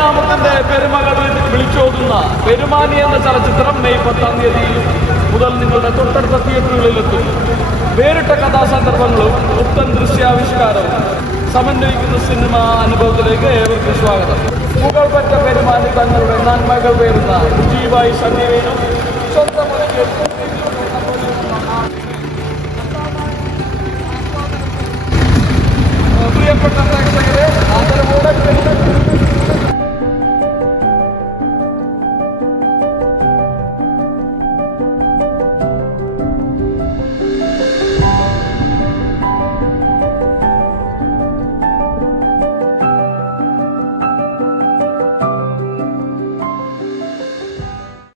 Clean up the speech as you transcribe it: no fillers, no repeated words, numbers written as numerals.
ശ്രീരാമത്തിന്റെ പെരുമകൾ വിളിച്ചോതുന്ന പെരുമാനി എന്ന ചലച്ചിത്രം മെയ് 10-ാം തീയതി മുതൽ നിങ്ങളുടെ തൊട്ടടുത്ത തിയേറ്ററുകളിലെത്തും. വേറിട്ട കഥാസന്ദർഭങ്ങളും പുത്തൻ ദൃശ്യാവിഷ്കാരവും സമന്വയിക്കുന്ന സിനിമാ അനുഭവത്തിലേക്ക് ഏവർക്കും സ്വാഗതം. പുകൾപെറ്റ പെരുമാനി തങ്ങളുടെ നന്മകൾ പേരുന്ന ജീവായി സജീവനും സ്വന്തം